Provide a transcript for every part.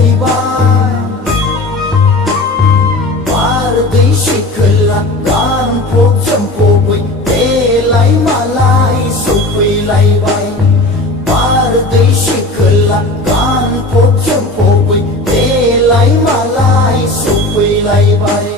laibay Parday shikla gan phok champoi te lai malai sopoi laibay Parday shikla gan phok champoi te lai malai sopoi laibay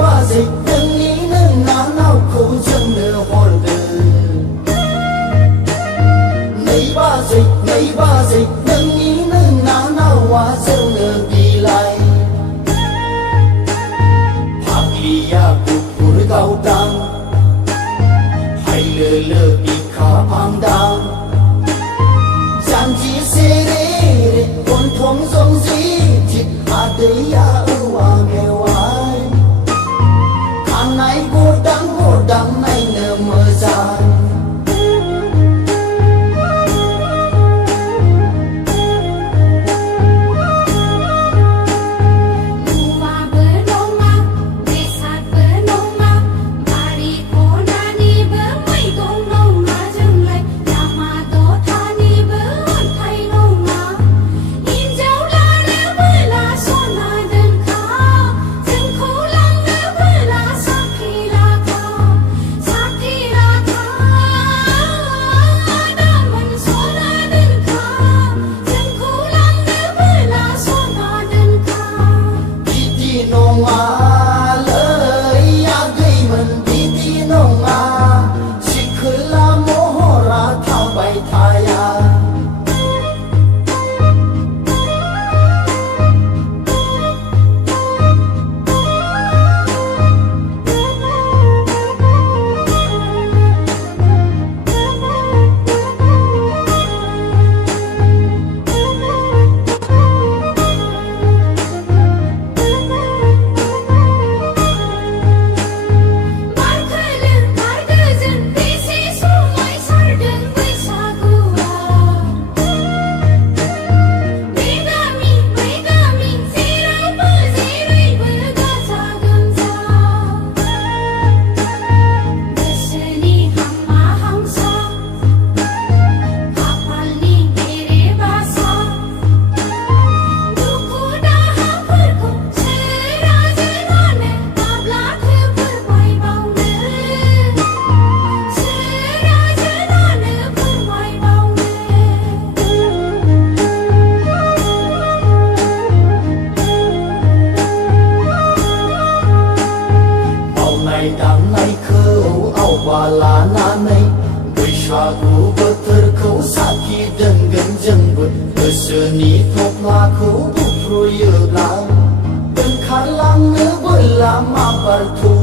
Baze nangni na nau ko jang ne hor de Nei baze nangni na nau wa jang ne bi lai Phakliya pur gau dang hai le bi kha ang dang Jang ji se re kon thong song ji jit a de ya wa me wa Nay godang nay ne mazan Nuwa bernoma desat bernoma bari konani bermai gong noma jenglai lama do thani beron thai noma injau la ne bela sona den kha jeng kho lang ne bela sakhi la kha daman sona den kha jeng kho lang ne bela sona den kha Biti nonga le ya gai man biti nonga Shikla mohora tha bai thaya Dang nay khâu au ba la na nay Baishagu botarkau saki denggan jenggut Beseni thok la khâu bu proyeglang Dan khalang ne bela ma bar thu